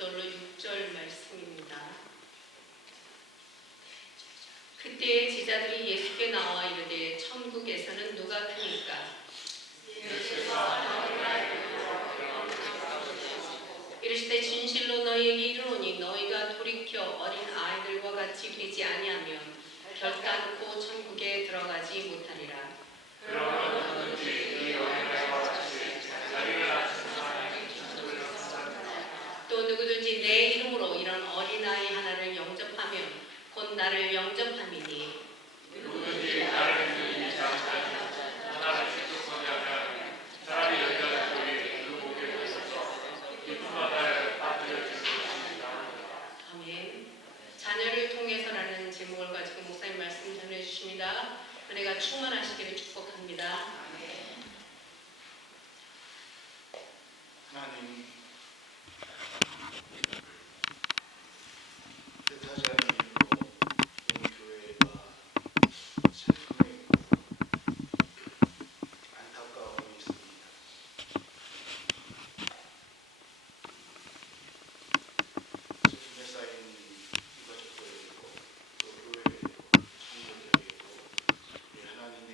5절로 6절 말씀입니다. 그때 제자들이 예수께 나와 이르되 천국에서는 누가 크니까? 이르시되 진실로 너희에게 이르노니 너희가 돌이켜 어린 아이들과 같이 되지 아니하면 결단코 천국에 들어가지 못하리라. 또 누구든지 내 이름으로 이런 어린아이 하나를 영접하면 곧 나를 영접함이니 누구든지 나를 믿는 자 하나를 축복하면 사람이 여자를 보이 그 목에 걸쳐서 깊은 바다에 빠뜨려 줄 것입니다. 아멘. 자녀를 통해서라는 제목을 가지고 목사님 말씀 전해주십니다. 은혜가 충만하시기를 축복합니다. 하나님, 뜻하지 않은 일로 우리 교회가 슬픔에 있고 안타까움이 있습니다. 슬픔에 쌓인 이 가족들에게도 또 교회에도 성도들에게도 우리 하나님의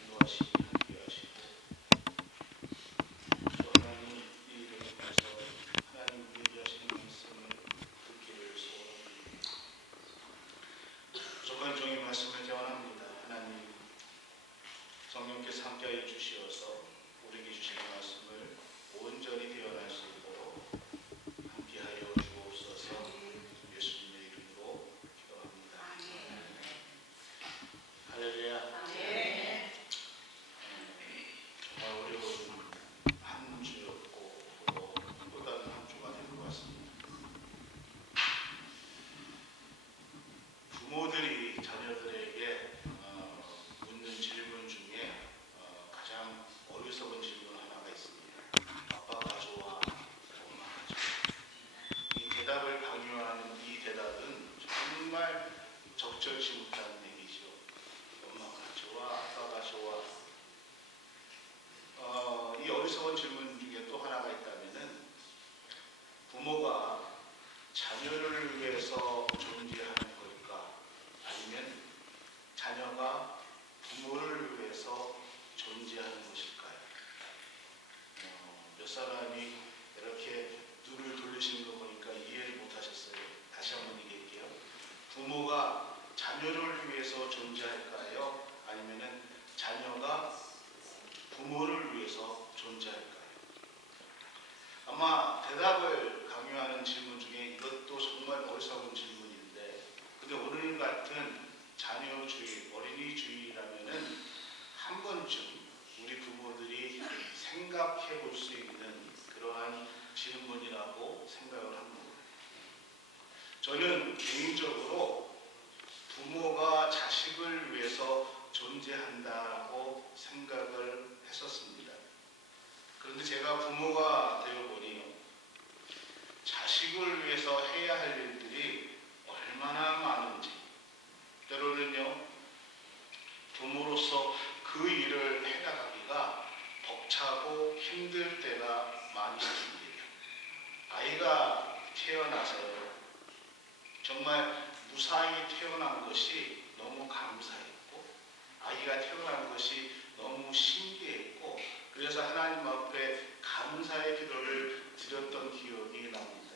인도하심이 함께하시고 또 하나님 이 일을 통해서 하나님 얘기하시는 말씀을 듣기를 소원합니다. 부족한 종의 말씀을 기원합니다. 하나님 성령께서 함께하여 주시어서 우리에게 주시는 말씀을 온전히 대언할 수 있도록 함께하여 주옵소서. 예수님의 이름으로 기도합니다. 할렐루야. 정말 어려운 한 주였고 또 다른 한 주가 될 것 같습니다. 부모들이 자녀들에게 묻는 질문 중에 가장 어리석은 질문 하나가 있습니다. 아빠가 좋아, 엄마가 좋아. 이 대답을 강요하는 이 대답은 정말 적절치 못한 얘기죠. 엄마가 좋아, 아빠가 좋아. 이 어리석은 질문 중에 또 하나가 있다면은 부모가 자녀를 위해서 존재하는 걸까? 아니면 자녀가 부모를 위해서 존재하는 것일까요? 몇 사람이 이렇게 눈을 돌리시는 거 보니까 이해를 못하셨어요. 다시 한번 얘기할게요. 부모가 자녀를 위해서 존재할까요? 아니면 자녀가 부모를 위해서 존재할까요? 아마 대답을 강요하는 질문 중에 이것도 정말 어리석은 질문인데, 근데 오늘 같은 자녀주의, 어린이주의라면은 한 번쯤 우리 부모들이 생각해 볼 수 있는 그러한 질문이라고 생각을 합니다. 저는 개인적으로 부모가 자식을 위해서 존재한다고 생각을 했었습니다. 그런데 제가 부모가 되어보니 자식을 위해서 해야 할 일들이 얼마나 많은지, 때로는요 부모로서 그 일을 해나가기가 벅차고 힘들 때가 많이 있습니다. 아이가 태어나서요 정말 무사히 태어난 것이 너무 감사했고, 아이가 태어난 것이 너무 신기했고, 그래서 하나님 앞에 감사의 기도를 드렸던 기억이 납니다.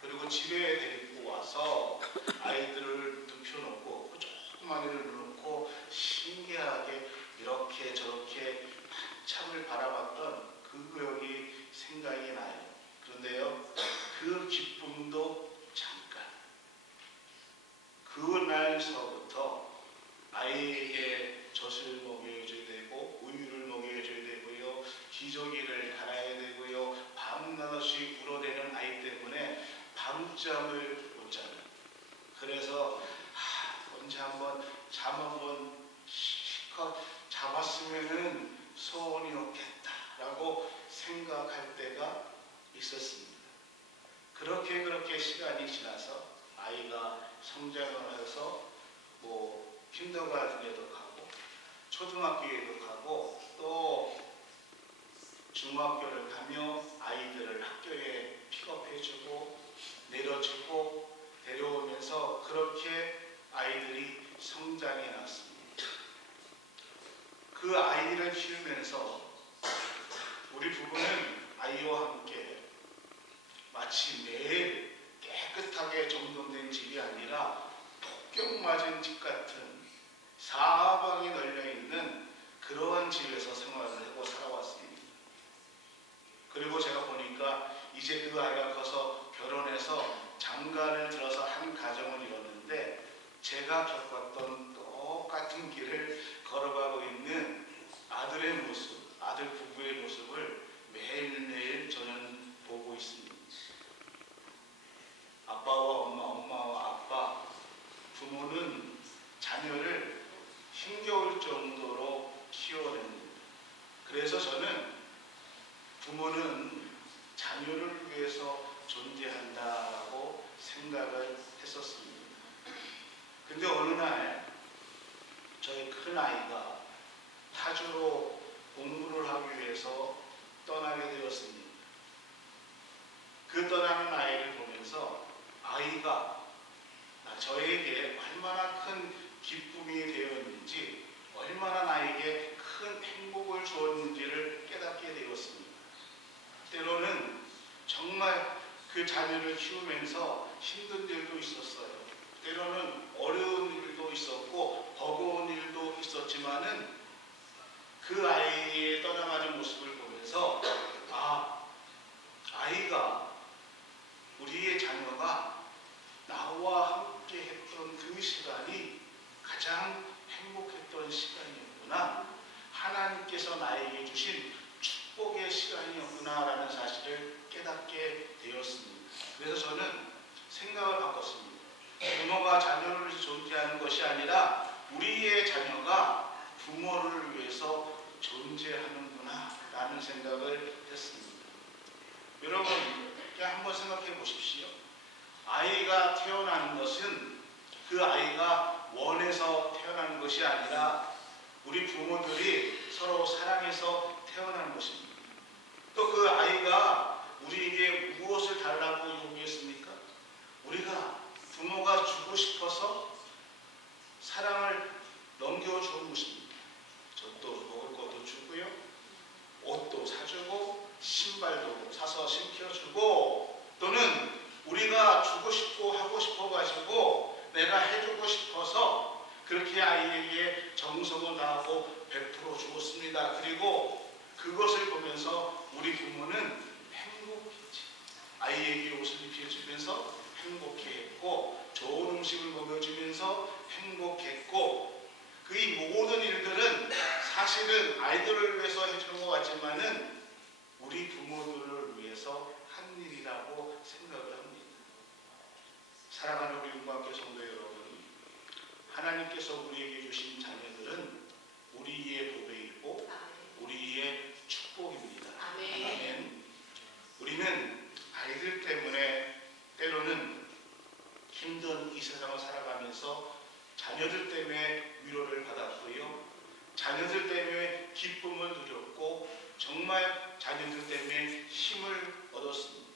그리고 집에 데리고 와서 아이들을 눕혀놓고 조그만 애를 놓고 신기하게 이렇게 저렇게 한참을 바라봤던 그 기억이 생각이 나요. 그런데요 그 기쁨도 잠깐, 그날서부터 아이에게 젖을 먹여줘야 되고 우유를 먹여줘야 되고요, 기저귀를 갈아야 되고요, 밤낮없이 울어대는 아이 때문에 밤잠을 못 자요. 그래서 언제 한번 잠 한번 실컷 잡았으면은 소원이 없겠다라고 생각할 때가 있었습니다. 그렇게 시간이 지나서 아이가 성장을 해서 킨더가든에도 가고 초등학교에도 가고 또 중학교를 가며 아이들을 학교에 픽업해주고 키우면서 우리 부부는 아이와 함께 마치 매일 깨끗하게 정돈된 집이 아니라 폭격 맞은 집 같은 사방이 널려있는 그러한 집에서 생활을 하고 살아왔습니다. 그리고 제가 보니까 이제 그 아이가 커서 결혼해서 장가를 들어서 한 가정을 이뤘는데 제가 겪었던 똑같은 길을 걸어가고 있는 아들의 모습, 아들 부부의 모습을 매일매일 저는 보고 있습니다. 아빠와 엄마, 엄마와 아빠, 부모는 자녀를 힘겨울 정도로 키워냅니다. 그래서 저는 부모는 자녀를 위해서 존재한다라고 생각을 했었습니다. 근데 어느 날 저희 큰아이가 타주로 공부를 하기 위해서 떠나게 되었습니다. 그 떠나는 아이를 보면서 아이가 저에게 얼마나 큰 기쁨이 되었는지, 얼마나 나에게 큰 행복을 주었는지를 깨닫게 되었습니다. 때로는 정말 그 자녀를 키우면서 힘든 일도 있었어요. 때로는 어려운 일도 있었고 버거운 일도 있었지만은 그 아이의 떠나가는 모습을 보면서 아이가, 우리의 자녀가 나와 함께 했던 그 시간이 가장 행복했던 시간이었구나, 하나님께서 나에게 주신 축복의 시간이었구나라는 사실을 깨닫게 되었습니다. 그래서 저는 생각을 바꿨습니다. 부모가 자녀를 위해서 존재하는 것이 아니라 우리의 자녀가 부모를 위해서 존재하는구나 라는 생각을 했습니다. 여러분, 한번 생각해 보십시오. 아이가 태어나는 것은 그 아이가 원해서 태어나는 것이 아니라 우리 부모들이 서로 사랑해서 태어나는 것입니다. 또 그 아이가 우리에게 무엇을 달라고 요구했습니까? 우리가 부모가 주고 싶어서 사랑을 넘겨주는 것입니다. 젖도 먹을 것도 주고요, 옷도 사주고 신발도 사서 신겨주고, 또는 우리가 주고 싶고 하고 싶어 가지고 내가 해주고 싶어서 그렇게 아이에게 정성을 다하고 베풀어 주었습니다. 그리고 그것을 보면서 우리 부모는 행복했지. 아이에게 옷을 입혀주면서 행복해했고, 좋은 음식을 먹여주면서 행복했고, 그 이 모든 일들은 사실은 아이들을 위해서 해주는 것 같지만은 우리 부모들을 위해서 한 일이라고 생각을 합니다. 사랑하는 우리 윤광교 성도 여러분, 하나님께서 우리에게 주신 자녀들은 우리의 보배이고 우리의 축복입니다. 아멘. 우리는 아이들 때문에 때로는 힘든 이 세상을 살아가면서 자녀들 때문에 위로를 받았고요, 자녀들 때문에 기쁨을 누렸고, 정말 자녀들 때문에 힘을 얻었습니다.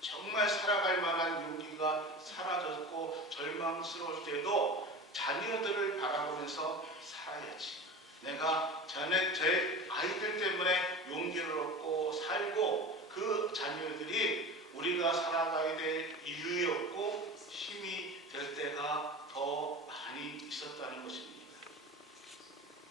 정말 살아갈 만한 용기가 사라졌고 절망스러울 때도 자녀들을 바라보면서 살아야지. 내가 제 아이들 때문에 용기를 얻고 살고, 그 자녀들이 우리가 살아가야 될 이유였고 힘이 될 때가 더 많이 있었다는 것입니다.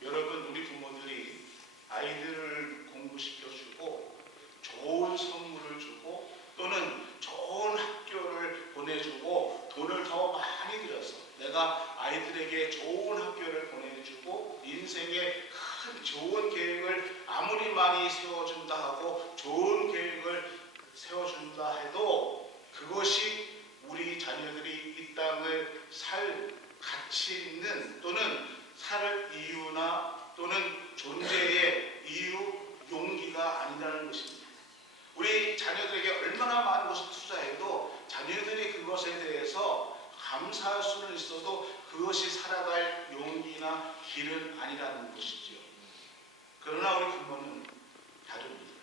여러분, 우리 부모들이 아이들을 공부시켜주고 좋은 선물을 주고 또는 좋은 학교를 보내주고 돈을 더 많이 들여서 내가 아이들에게 좋은 학교를 보내주고 인생에 큰 좋은 계획을 아무리 많이 세워준다 하고 좋은 계획을 세워준다 해도 그것이 우리 자녀들이 이 땅을 살 가치 있는 또는 살 이유나 또는 존재의 이유, 용기가 아니라는 것입니다. 우리 자녀들에게 얼마나 많은 것을 투자해도 자녀들이 그것에 대해서 감사할 수는 있어도 그것이 살아갈 용기나 길은 아니라는 것이죠. 그러나 우리 부모는 다릅니다.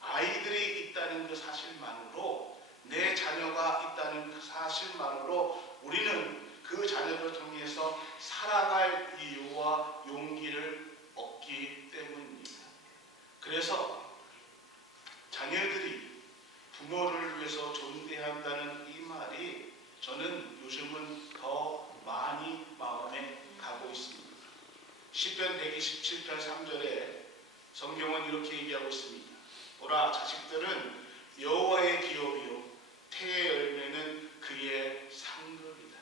아이들이 있다는 그 사실만으로, 내 자녀가 있다는 그 사실만으로 우리는 그 자녀를 통해서 살아갈 이유와 용기를 얻기 저는 요즘은 더 많이 마음에 가고 있습니다. 시편 127편 3절에 성경은 이렇게 얘기하고 있습니다. 보라, 자식들은 여호와의 기업이요 태의 열매는 그의 상급이다.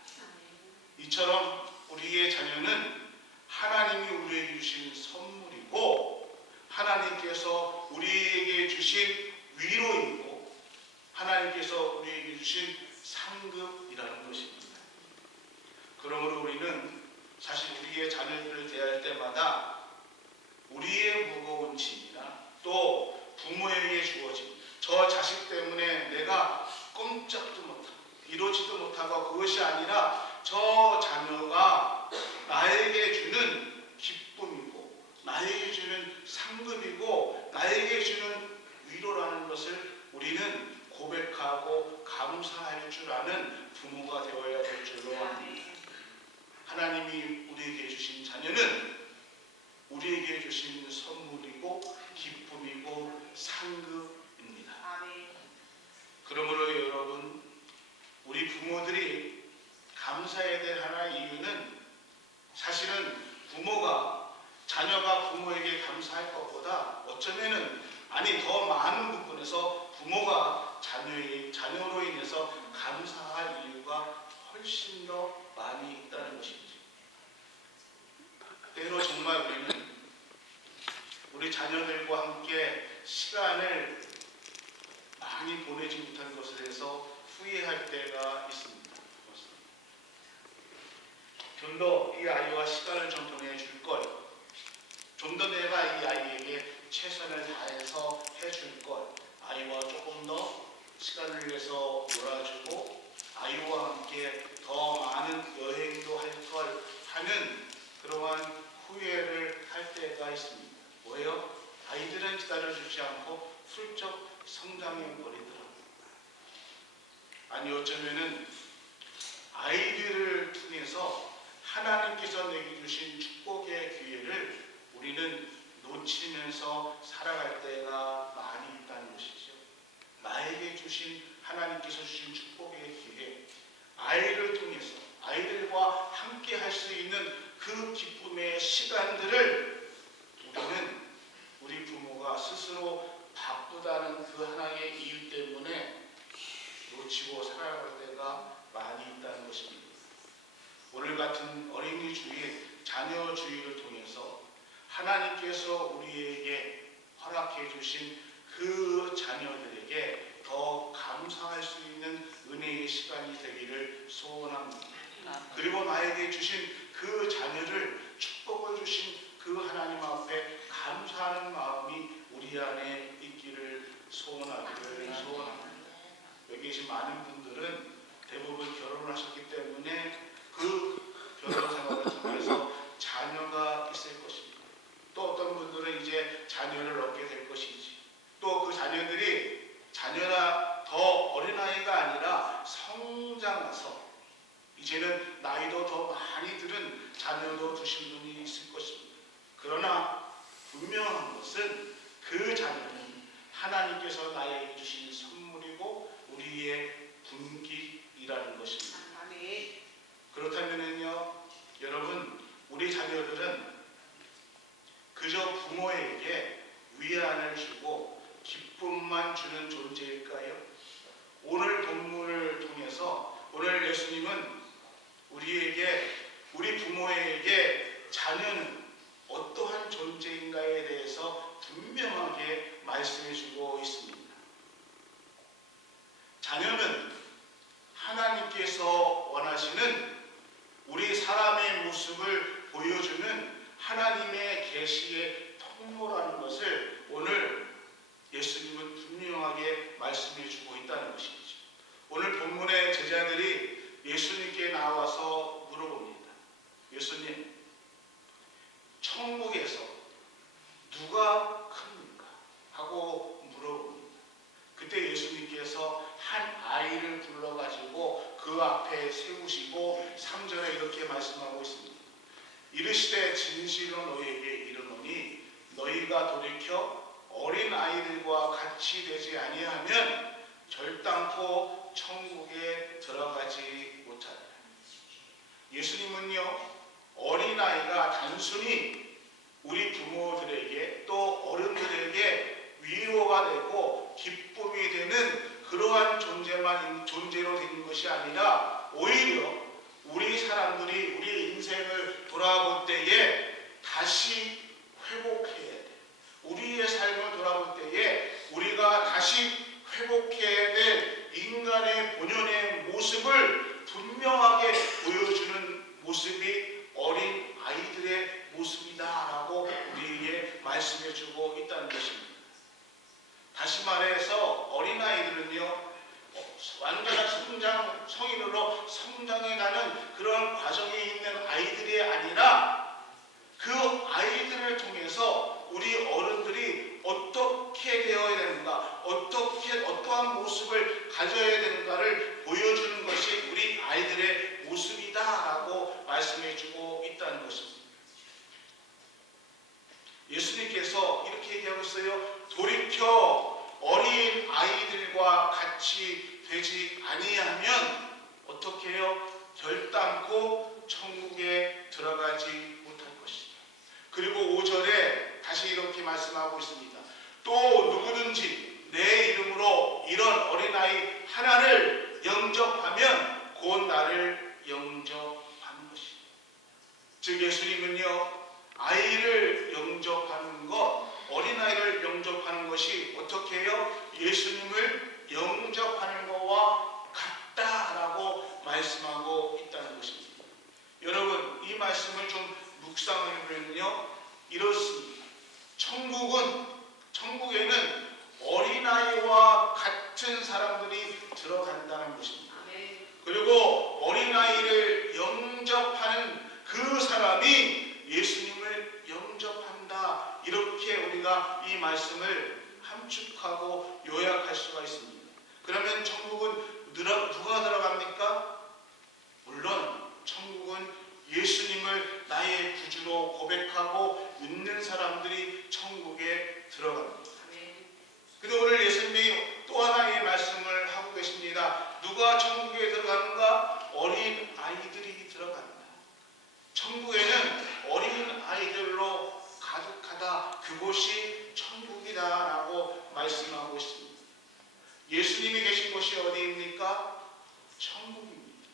이처럼 우리의 자녀는 하나님이 우리에게 주신 선물이고 하나님께서 우리에게 주신 위로이고 하나님께서 우리에게 주신 상급이라는 것입니다. 그러므로 우리는 사실 우리의 자녀들을 대할 때마다 우리의 무거운 짐이나 또 부모에게 주어진 저 자식 때문에 내가 꼼짝도 못하고 이러지도 못하고 그것이 아니라 저 자녀가 나에게 주는 기쁨이고 나에게 주는 상급이고 나에게 주는 위로라는 것을 우리는 고백하고 감사할 줄 아는 부모가 되어야 될 줄로 압니다. 하나님이 우리에게 주신 자녀는 우리에게 주신 선물이고 기쁨이고 상급입니다. 그러므로 여러분, 우리 부모들이 감사해야 될 하나의 이유는 사실은 자녀가 부모에게 감사할 것보다 어쩌면은 더 많은 부분에서 부모가 자녀로 인해서 감사할 이유가 훨씬 더 많이 있다는 것이죠. 때로 정말 우리는 우리 자녀들과 함께 시간을 많이 보내지 못한 것에 대해서 후회할 때가 있습니다. 좀 더 이 아이와 시간을 좀 보내줄 걸, 좀 더 내가 이 아이에게 최선을 다해서 해줄 걸, 아이와 조금 더 시간을 내서 놀아주고 아이와 함께 더 많은 여행도 할 걸 하는 그러한 후회를 할 때가 있습니다. 뭐예요? 아이들은 기다려주지 않고 훌쩍 성장해 버리더라고요. 아니 어쩌면은 아이들을 통해서 하나님께서 내게 주신 축복의 기회를 우리는 놓치면서 살아갈 때가 많이 있다는 것이죠. 나에게 주신 하나님께서 주신 축복의 기회, 아이를 통해서 아이들과 함께 할 수 있는 그 기쁨의 시간들을 우리 부모가 스스로 바쁘다는 그 하나의 이유 때문에 놓치고 살아갈 때가 많이 있다는 것입니다. 오늘 같은 어린이 주일, 자녀 주일을 통해서 하나님께서 우리에게 허락해 주신 그 자녀들에게 더 감사할 수 있는 은혜의 시간이 되기를 소원합니다. 그리고 나에게 주신 그 자녀를 축복을 주신 그 하나님 앞에 감사하는 마음이 우리 안에 있기를 소원하기를 소원합니다. 여기 계신 많은 분들은 대부분 결혼을 하셨기 때문에 그 결혼 생활을 통해서 자녀가 있을 것입니다. 또 어떤 분들은 이제 자녀를 얻게 될 것이지. 또 그 자녀나 더 어린아이가 아니라 성장해서 이제는 나이도 더 많이 들은 자녀도 두신 분이 있을 것입니다. 그러나 분명한 것은 그 자녀는 하나님께서 나에게 주신 선물이고 우리의 분기이라는 것입니다. 그렇다면요, 여러분, 우리 자녀들은 그저 부모에게 위안을 주고 기쁨만 주는 존재일까요? 오늘 본문을 통해서 오늘 예수님은 우리 부모에게 자녀는 어떠한 존재인가에 대해서 분명하게 말씀해주고 있습니다. 자녀는 하나님께서 원하시는 우리 사람의 모습을 보여주는 하나님의 계시의 통로라는 것을 오늘 예수님은 분명하게 말씀해주고 있다는 것이죠. 오늘 본문의 제자들이 예수님께 나와서 물어봅니다. 예수님, 천국에서 누가 큽니까? 하고 물어봅니다. 그때 예수님께서 한 아이를 불러가지고 그 앞에 세우시고 3절에 이렇게 말씀하고 있습니다. 이르시되 진실로 너희에게 이르노니 너희가 돌이켜 어린 아이들과 같이 되지 아니하면 결단코 천국에 들어가지 예수님은요, 어린아이가 단순히 우리 부모들에게 또 어른들에게 위로가 되고 기쁨이 되는 그러한 존재로 된 것이 아니라 오히려 우리 사람들이 우리 인생을 돌아볼 때에 다시 회복해야 돼. 우리의 삶을 돌아볼 때에 우리가 다시 회복해야 될 인간의 본연의 모습을 분명하게 보여주는 모습이 어린 아이들의 모습이다라고 우리에게 말씀해주고 있다는 것입니다. 다시 말해서 어린아이들은요, 완전한 성인으로 성장해가는 그런 과정에 있는 아이들이 아니라 그 아이들을 통해서 우리 어른들이 어떻게 되어야 되는가, 어떠한 모습을 가져야 되는가를 보여주는 것이 우리 아이들의 모습이다라고 말씀해주고 있다는 것입니다. 예수님께서 이렇게 얘기하고 있어요. 돌이켜 어린 아이들과 같이 되지 아니하면 어떻게 해요? 결단코 천국에 들어가지 못할 것이다. 그리고 5절에 다시 이렇게 말씀하고 있습니다. 또 누구든지 내 이름으로 이런 어린아이 하나를 영접하면 곧 나를 영접하는 것이다. 즉 예수님은요, 아이를 영접하는 것, 어린아이를 영접하는 것이 어떻게 해요? 예수님을 영접하는 것과 같다라고 말씀하고 있다는 것입니다. 여러분, 이 말씀을 좀 묵상해 보면요, 이렇습니다. 천국에는 어린아이와 같은 사람들이 들어간다는 것입니다. 그리고 어린아이를 영접하는 그 사람이 예수님을 영접한다. 이렇게 우리가 이 말씀을 함축하고 요약할 수가 있습니다. 그러면 천국은 누가 들어갑니까? 물론 천국은 예수님을 나의 구주로 고백하고 믿는 사람들이 천국에 들어갑니다. 근데 오늘 예수님이 또 하나의 말씀을 하고 계십니다. 누가 천국에 들어가는가? 어린 아이들이 들어간다. 천국에는 어린 아이들로 가득하다. 그곳이 천국이다라고 말씀하고 있습니다. 예수님이 계신 곳이 어디입니까? 천국입니다.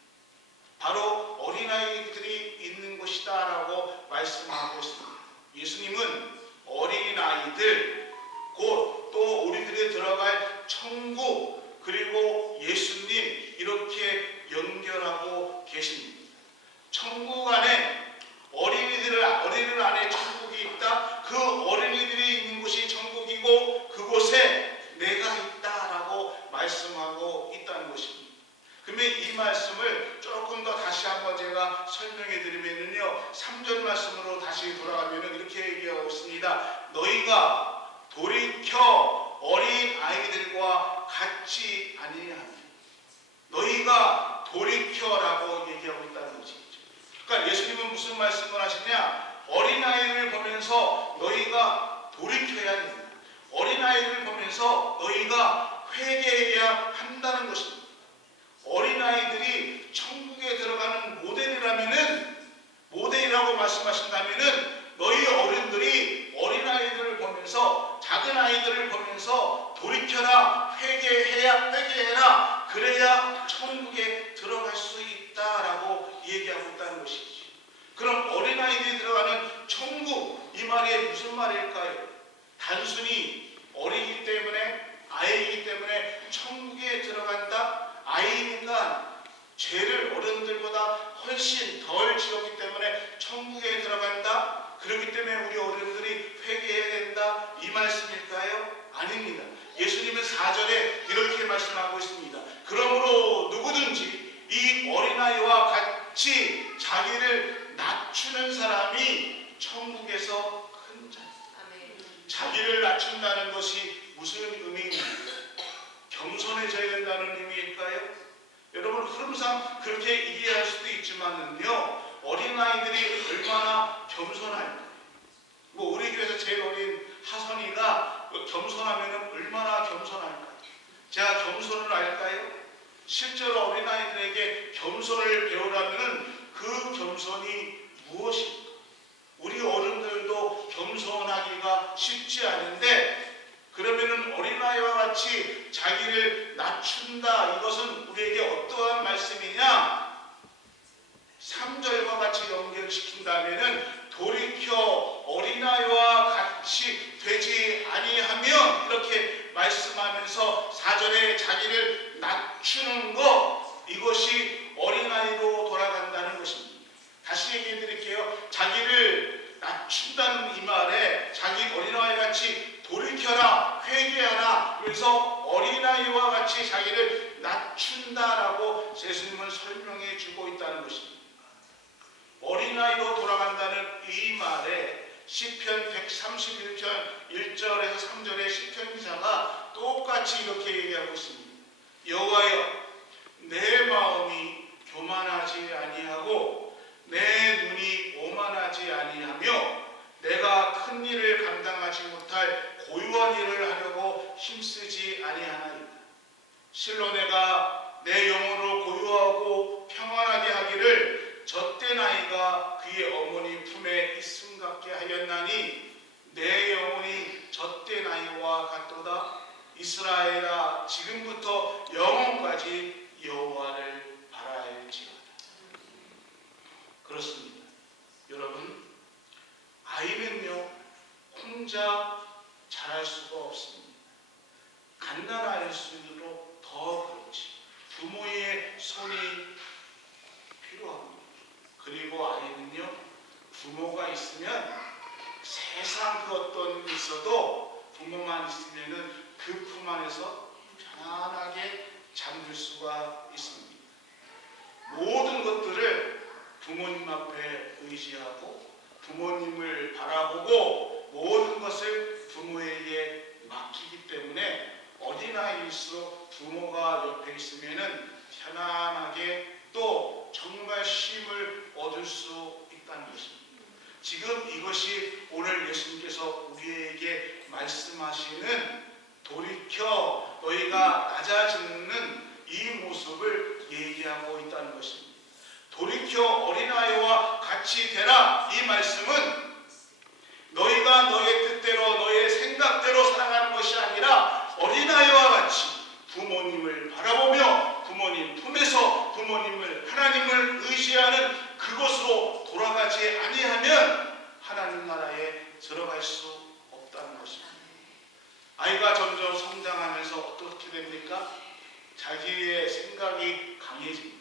바로 어린아이들이 있는 곳이다라고 말씀하고 있습니다. 예수님은 어린아이들, 곧 또 우리들이 들어갈 천국, 그리고 예수님 이렇게 연결하고 계십니다. 천국 안에 어린이들 안에 천국이 있다. 그 어린이들이 있는 곳이 천국이고 그곳에 내가 있다라고 말씀하고 있다는 것입니다. 그러면 이 말씀을 조금 더 다시 한번 제가 설명해 드리면요, 3절 말씀으로 다시 돌아가면 이렇게 얘기하고 있습니다. 너희가 돌이켜 어린 아이들과 같이 아니하니. 너희가 돌이켜라고 얘기하고 있다는 것이죠. 그러니까 예수님은 무슨 말씀을 하시냐? 어린아이를 보면서 너희가 돌이켜야 된다. 어린아이를 보면서 너희가 회개해야 한다는 것입니다. 어린아이들이 천국에 들어가는 모델이라고 말씀하신다면은 너희 어른들이 어린아이들을 보면서, 작은 아이들을 보면서 돌이켜라, 회개해라, 그래야 천국에 들어갈 수 있다라고 얘기하고 있다는 것이죠. 그럼 어린아이들이 들어가는 천국, 이 말이 무슨 말일까요? 단순히 어리기 때문에, 아이이기 때문에 천국에 들어간다? 아이니까 죄를 어른들보다 훨씬 덜 지었기 때문에 천국에 들어간다? 그렇기 때문에 우리 어른들이 회개해야 된다? 이 말씀일까요? 아닙니다. 예수님은 4절에 이렇게 말씀하고 있습니다. 그러므로 누구든지 이 어린아이와 같이 자기를 낮추는 사람이 천국에서 큰 자입니다. 자기를 낮춘다는 것이 무슨 의미입니까? 겸손해져야 된다는 의미일까요? 여러분, 흐름상 그렇게 이해할 수도 있지만은요, 어린아이들이 얼마나 겸손할까요? 우리 교회에서 제일 어린 하선이가 겸손하면 얼마나 겸손할까요? 제가 겸손을 알까요? 실제로 어린아이들에게 겸손을 배우려면 그 겸손이 무엇일까? 우리 어른들도 겸손하기가 쉽지 않은데, 그러면은 어린아이와 같이 자기를 낮춘다, 이것은 우리에게 어떠한 말씀이냐? 3절과 같이 연결시킨다면은 돌이켜 어린아이와 같이 되지 아니하면, 이렇게 말씀하면서 4절에 자기를 낮추는 것, 이것이 어린아이로 돌아간다는 것입니다. 다시 얘기해 드릴게요. 자기를 낮춘다는 이 말에 자기 어린아이 같이 돌이켜라, 회개하라, 그래서 어린아이와 같이 자기를 낮춘다라고 예수님은 설명해 주고 있다는 것입니다. 어린아이로 돌아간다는 이 말에 시편 131편 1절에서 3절의 시편 기자가 똑같이 이렇게 얘기하고 있습니다. 여호와여, 내 마음이 교만하지 아니하고 내 눈이 오만하지 아니하며 내가 큰 일을 감당하지 못할 고유한 일을 하려고 힘쓰지 아니하나이다. 실로 내가 내 영혼을 고요하고 평안하게 하기를 젖된 아이가 그의 어머니 품에 있음 같게 하였나니 내 영혼이 젖된 아이와 같도다. 이스라엘아, 지금부터 영원까지 여호와를 바라할지어다. 그렇습니다. 여러분, 아이는요 혼자 자랄 수가 없습니다. 갓난아이일수록 더 그렇지. 부모의 손이 필요합니다. 그리고 아이는요, 부모가 있으면 세상 그 어떤 일이 있어도 부모만 있으면은 그 품 안에서 편안하게 잠들 수가 있습니다. 모든 것들을 부모님 앞에 의지하고 부모님을 바라보고 모든 것을 부모에게 맡기기 때문에 어린아이일수록 부모가 옆에 있으면은 편안하게 또 정말 쉼을 얻을 수 있다는 것입니다. 지금 이것이 오늘 예수님께서 우리에게 말씀하시는 돌이켜 너희가 낮아지는 이 모습을 얘기하고 있다는 것입니다. 돌이켜 어린아이와 같이 되라, 이 말씀은 너희가 너의 뜻대로 너의 생각대로 살아가는 것이 아니라 어린아이와 같이 부모님을 바라보며 부모님 품에서 부모님을, 하나님을 의지하는 그것으로 돌아가지 아니하면 하나님 나라에 들어갈 수 없다는 것입니다. 아이가 점점 성장하면서 어떻게 됩니까? 자기의 생각이 강해집니다.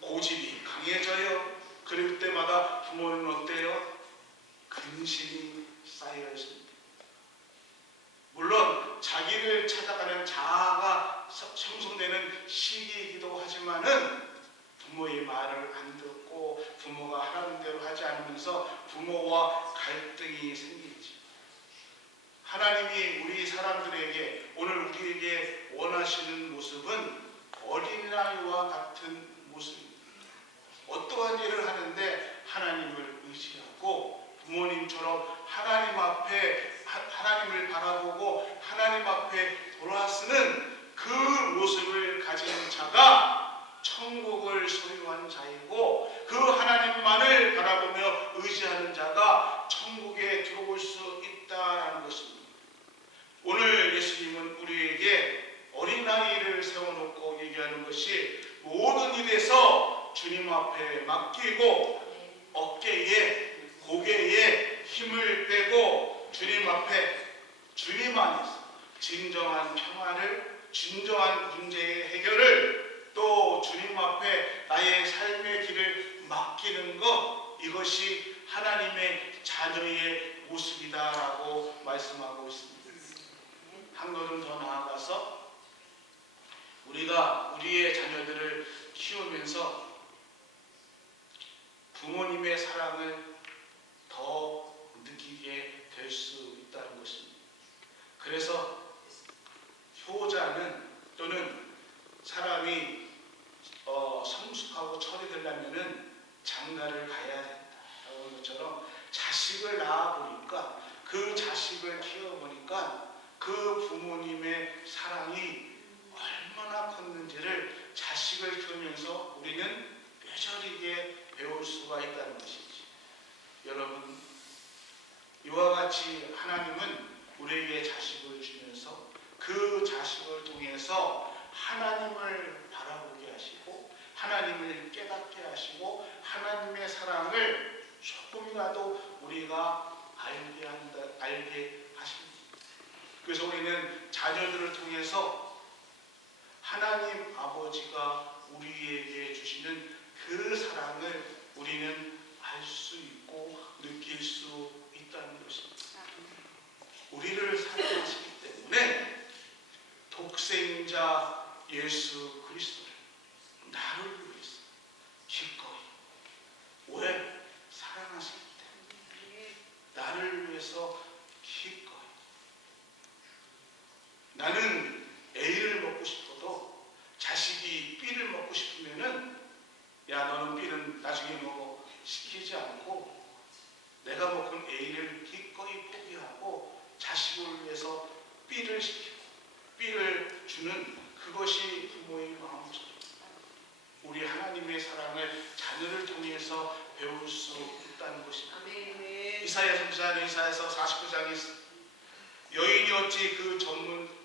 고집이 강해져요. 그럴 때마다 부모는 어때요? 근심이 쌓여 있습니다. 물론 자기를 찾아가는 자아가 형성되는 시기이기도 하지만은 부모의 말을 안 듣고 부모가 하라는 대로 하지 않으면서 부모와 갈등이 생기지. 하나님이 우리 사람들에게 오늘 우리에게 원하시는 모습은 어린아이와 같은 모습입니다. 어떠한 일을 하는데 하나님을 의지하고 부모님처럼 하나님 앞에 하나님을 바라보고 하나님 앞에 돌아서는 그 모습을 가진 자가 천국을 소유한 자이고 그 하나님만을 바라보며 의지하는 자가 천국에 들어올 수 있다라는 것입니다. 오늘 예수님은 우리에게 어린아이를 세워놓고 얘기하는 것이 모든 일에서 주님 앞에 맡기고 어깨에 고개에 힘을 빼고 주님 앞에 주님 안에서 진정한 평안을, 진정한 문제의 해결을 또 주님 앞에 나의 삶의 길을 맡기는 것, 이것이 하나님의 자녀의 모습이다라고 말씀하고 있습니다. 한 걸음 더 나아가서 우리가 우리의 자녀들을 키우면서 부모님의 사랑을 더 느끼게 될 수 있다는 것입니다. 그래서 효자는 또는 사람이 성숙하고 철이 되려면은 장가를 가야 된다. 라는 것처럼 자식을 낳아보니까 그 자식을 키워보니까 그 부모님의 사랑이 얼마나 컸는지를 자식을 키우면서 우리는 뼈저리게 배울 수 하나님을 바라보게 하시고 하나님을 깨닫게 하시고 하나님의 사랑을 조금이라도 우리가 알게 하십니다. 그래서 우리는 자녀들을 통해서 하나님 아버지가 우리에게 주시는 그 사랑을 우리는 알 수 있고 느낄 수 있다는 것입니다. 우리를 사랑하시기 때문에 독생자 예수 그리스도를 나를 위해서 기꺼이 왜 사랑하시기 때문에 나를 위해서 기꺼이 나는 A를 먹고 싶어도 자식이 B를 먹고 싶으면은 야 너는 B는 나중에 먹어 시키지 않고 내가 먹은 A를 기꺼이 포기하고 자식을 위해서 B를 시키고 B를 주는 그것이 부모의 마음이죠. 우리 하나님의 사랑을 자녀를 통해서 배울 수 있다는 것입니다. 이사야 선지자는 이사야서 49장에 여인이 어찌 그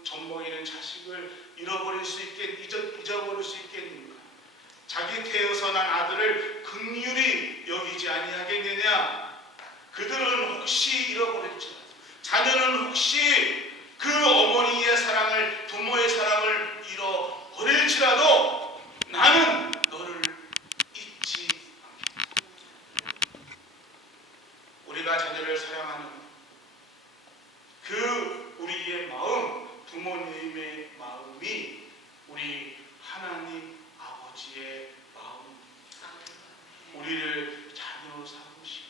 젖먹이는 자식을 잊어버릴 수 있겠는가? 자기 태에서 난 아들을 긍휼히 여기지 아니하겠느냐? 그들은 혹시 잃어버릴지라도 자녀는 혹시 그 어머니의 사랑을 부모의 사랑을 잃어버릴지라도 나는 너를 잊지 않겠다. 우리가 자녀를 사랑하는 그 우리의 마음, 부모님의 마음이 우리 하나님 아버지의 마음입니다. 우리를 자녀 삼으시고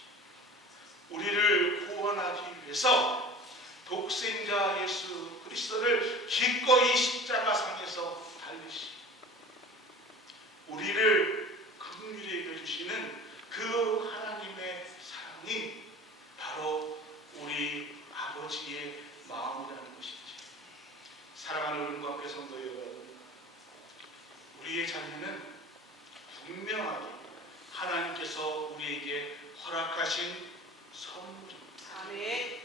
우리를 구원하기 위해서 독생자 예수 그리스도를 기꺼이 십자가상에서 달리시고 우리를 긍휼히 여겨주시는 그 하나님의 사랑이 바로 우리 아버지의 마음이라는 것이죠. 사랑하는 어른과 교회 성도 여러분, 우리의 자녀는 분명하게 하나님께서 우리에게 허락하신 선물입니다.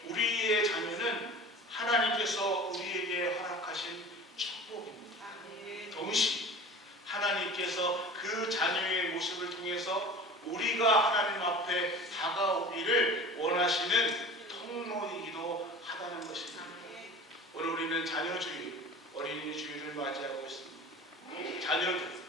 우리의 자녀는 하나님께서 우리에게 허락하신 축복입니다. 동시에 하나님께서 그 자녀의 모습을 통해서 우리가 하나님 앞에 다가오기를 원하시는 통로이기도 하다는 것입니다. 오늘 우리는 자녀주일, 어린이주일을 맞이하고 있습니다. 자녀들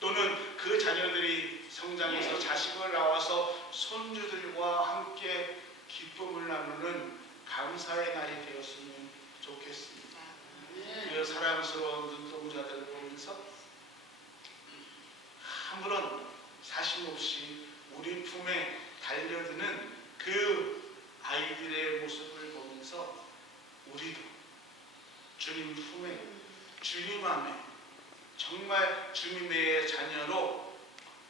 또는 그 자녀들이 성장해서 자식을 낳아서 손주들과 함께 기쁨을 나누는 감사의 날이 되었으면 좋겠습니다. 그 사랑스러운 눈동자들을 보면서 아무런 사심 없이 우리 품에 달려드는 그 아이들의 모습을 보면서 우리도 주님 품에, 주님 안에 정말 주님의 자녀로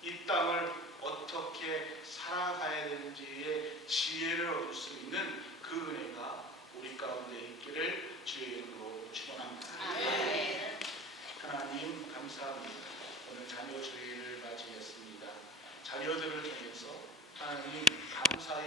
이 땅을 어떻게 살아가야 되는지의 지혜를 얻을 수 있는 그 은혜가 우리 가운데 있기를 주의 이름으로 축원합니다. 하나님 감사합니다. 오늘 자녀 주일을 맞이했습니다. 자녀들을 통해서 하나님 감사의